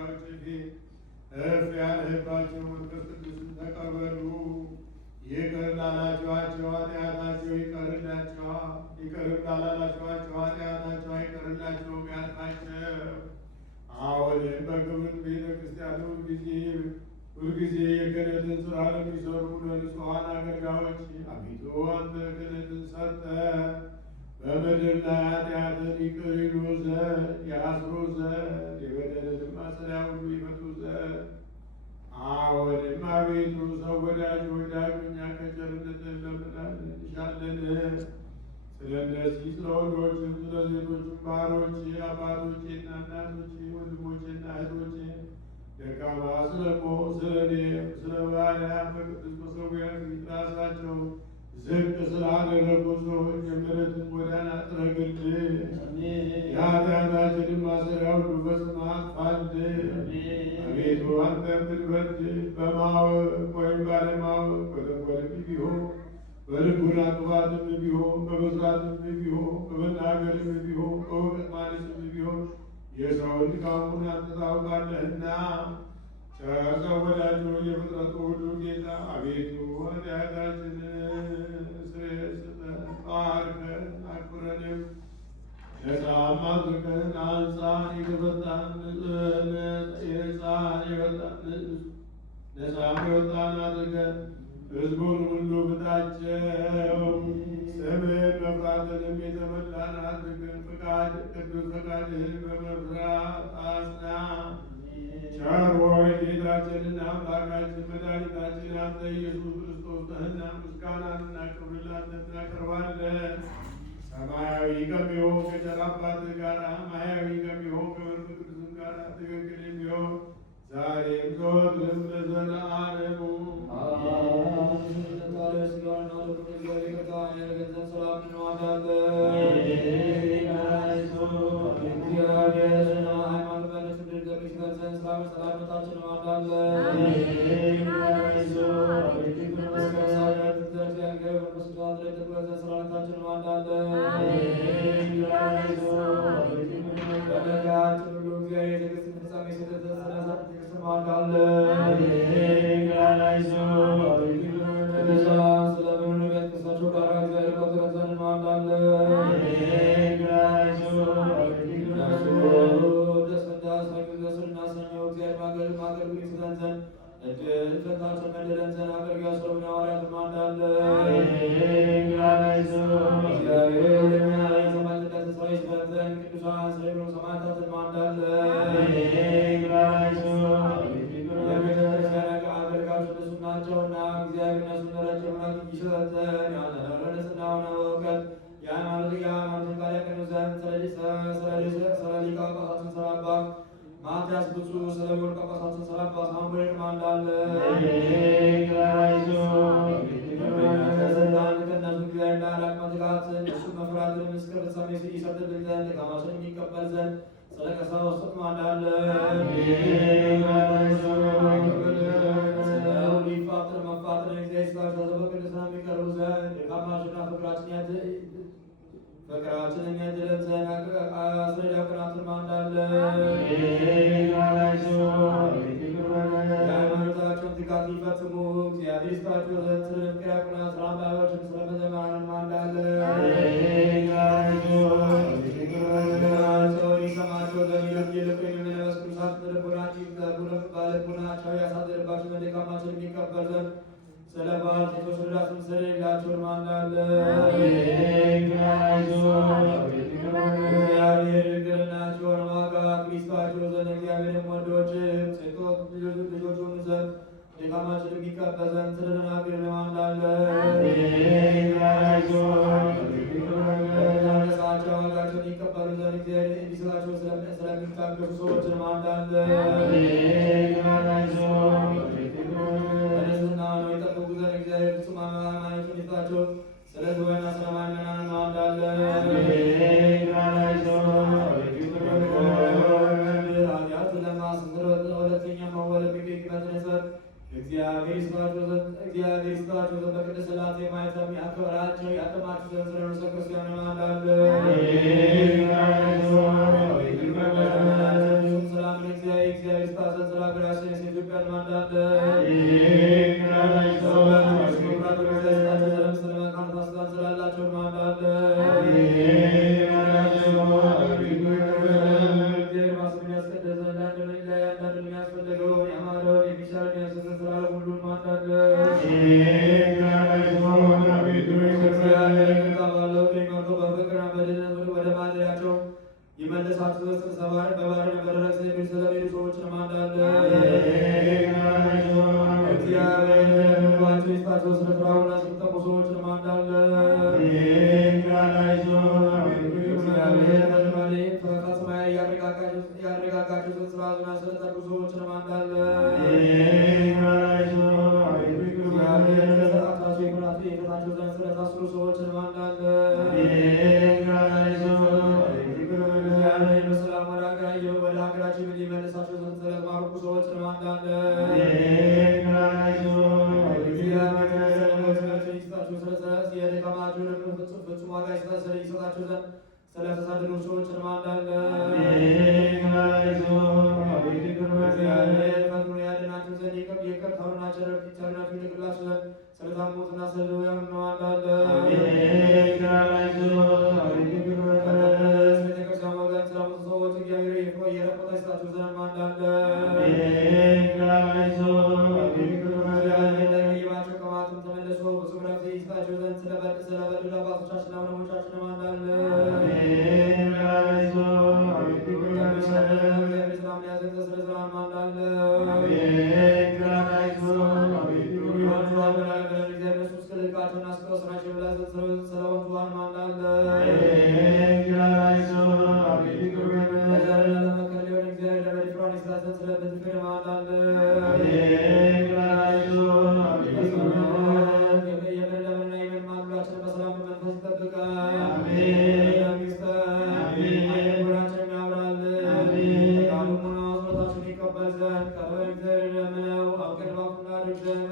ባሪያዎች ፊት እፍ ያለህባቸው መንፈስ ቅዱስን ተቀበሉ። ይቅር ላላችኋቸው ኃጢአታቸው ይቀርላቸዋል፣ ይቅር ላላችኋቸው ኃጢአታቸው አይቀርላቸውም ያልካቸው። አሁንም በክብር ቤተ ክርስቲያን ሁልጊዜ የክህነትን ሥራ ለሚሰሩ ለንጹሐን አገልጋዮች አቤቱ አንተ ክህነትን ሰጠህ። በምድር ላይ ኃጢአትን ይቅር ይሉ ዘንድ ያስሩ ዘንድ የበደልን ማሰሪያ ሁሉ ይፈቱ ዘንድ አሁንም አቤቱ ሰው ወዳጅ ዳግመኛ ከቸርነትህ እንለምናለን እንሻለን። ስለ እነዚህ ስለ ወንዶችም ስለ ሴቶችም ባሮች አባቶቼና እናቶቼ ወንድሞቼና እህቶቼ ደካማ ስለመሆን ስለ እኔም ስለ ባሪያ በቅዱስ መሠዊያ ፊት ራሳቸው ዝቅ ስላደረጉ ሰዎች የምሕረትን ጎዳና ጥረግልን። የኃጢአታችንን ማሰሪያ ሁሉ ፈጽመህ አጥፋልን። አቤቱ አንተን ብንበድል በማወቅ ወይም ባለማወቅ በተንኮልም ቢሆን በልቡና ክፋትም ቢሆን በመስራትም ቢሆን በመናገርም ቢሆን በእውቀት ማነስም ቢሆን የሰውን ድካሙን አንተ ታውቃለህና ቸር ወዳጅ የፍጥረቱ ሁሉ ጌታ አቤቱ ኃጢአታችንን ስርየት ስጠን፣ ባርከን፣ አክብረንም ነፃም አድርገን አንጻን የተፈታን ነፃም የወጣን አድርገን ሕዝቡን ሁሉ ፍታቸው። ስምህን መፍራትንም የተመላን አድርገን ቅዱስ ፈቃድህን በመፍራት አጽና። ቸር ሆይ ጌታችንና አምላካችን መድኃኒታችን አንተ ኢየሱስ ክርስቶስ ነህና ምስጋናንና ክብርን ላንተ እናቀርባለን። ሰማያዊ ከሚሆን ከቸር አባትህ ጋር ማያዊ ከሚሆን ከመንፈስ ቅዱስ ጋር ትክክል የሚሆን ዛሬም ዘወትርም ለዘለዓለሙ ማትያስ ብፁዕ ስለሚወድቅ ጳጳሳትን ሰላም ሳሙኤል ማንዳለ ከስልጣን ከእነሱ እግዚአብሔር እንዳላቅ መትጋትን እሱ መፍራትን ምስክር ፍጻሜ ይሰጥልን ዘንድ ከማሰን የሚቀበል ዘንድ ስለ ቀሳውስት ማንዳለ ስለው ሊፋጥር መፋጥር ጊዜ ስታቸው በቅድስና የሚቀርቡ ዘንድ የቃማሽና ፍቅራችንን ያድለን ዘንድ አስረ ዲያቆናትን ማንዳለ የሃይማኖታቸውን ትጋት ሊፈጽሙ እግዚአብሔር ይስጣቸው ዘንድ ስለ ዲያቆናት ስለ አምባዮችም ስለ መዘምራን ማንዳለ ሰውን ይሰማቸው ዘንድ ይልቁ የሚመለስ ቅዱሳት በልቡናቸው ያሳድርባቸው ዘንድ ድካማቸውን የሚቀበል ዘንድ ስለ ባል ሴቶች ረዳትም ስለሌላቸውን ማንዳለ እግዚአብሔር ድንግልናቸውን ዋጋ ክሊስታቸው ዘንድ እግዚአብሔርም ወንዶችም ሴቶች ልጆች ሆኑ ዘንድ ድካማቸውን የሚቀበል ዘንድ ስለ ደናግል ማንዳለ ነሳቸው ዋጋቸውን ይቀበሉ ዘንድ እግዚአብሔር እንዲሰጣቸው ስለሚታገሱ ሰዎችን ማንዳለ በደስና ነው የጠበቁ ዘንድ እግዚአብሔር ፍጹም ሃይማኖቱን ይስጣቸው። ስለ ጉባኤና ስለ ምእመናን ማንዳለ ኃጢአት ለማስተስረይ ሁለተኛ መወለድ በሚገኝበት እግዚአብሔር ይስጣቸው ዘንድ በቅድስት ሥላሴ ማኅተም ያከበራቸው ያተማቸው ዘንድ ስለ ንዑሰ ክርስቲያን ማንዳለ ሰላም ለእግዚአብሔር እግዚአብሔር ስታዘን ስለ ሀገራችን ኢትዮጵያን ማንዳለን ስላላቸው ይመለሳችሁ በባህር በበረረቅ ስለሚል ስለሚሉ ሰዎችን ማንዳለን እግዚአብሔር ምግባቸው ይስጣቸው ስለ ስራውና ስለጠቁ ሰዎችን ማንዳለን እግዚአብሔር በልማሌ ከሰማይ ያረጋጋቸው ስራዙና ስለጠቁ ሰዎችን ማንዳለን እግዚአብሔር ከሰዓታቸው የምራቱ የፈታቸው ዘንድ ስለታስሩ ሰዎችን ማንዳለን በሰላም ወደ ሀገራችን ሊመልሳቸው ዘንድ ስለተማረኩ ሰዎችን ማንዳለን ፍጹም ዋጋ ይሰጣቸው ዘንድ ስለተሳደዱ ሰዎችን ማንዳለን ፈጥኖ ያድናቸው ዘንድ ይቅርታውንና ቸርነቱን ይልክላቸው ዘንድ ስለታሙትና ስለድውያን ማንዳለን ቤተክርስቲያን ወገን ስለሞቱ ሰዎች እግዚአብሔር የረቆታ ይስጣቸው ዘንድ ማንዳለን ለሚባቸው ከማቱም ተመልሶ ብዙ ረፍት ይስጣቸው ዘንድ ስለበደሉ አባቶቻችንና ወንድሞቻችን ማንዳለን ሰላም ያዘዘ ስለ ስራን ማንዳለን እግዚአብሔር ሱስ ከልቃቸውና እስከ ስራቸው ብላዘዝ ስለወንቱዋን ማንዳለን ለመከር ሊሆን እግዚአብሔር ለመድፍራን ይስጣዘን ስለበትክር ማንዳለን የበለለምና የመልማሉላችን በሰላም በመንፈስ ይጠብቃል ጉራችን ያብራልን ቃሉን ሆነ አስሮታችን ይቀበል ዘንድ ቀርበን እግዚአብሔር ለምነው አውቀን ባኩና ድግዘን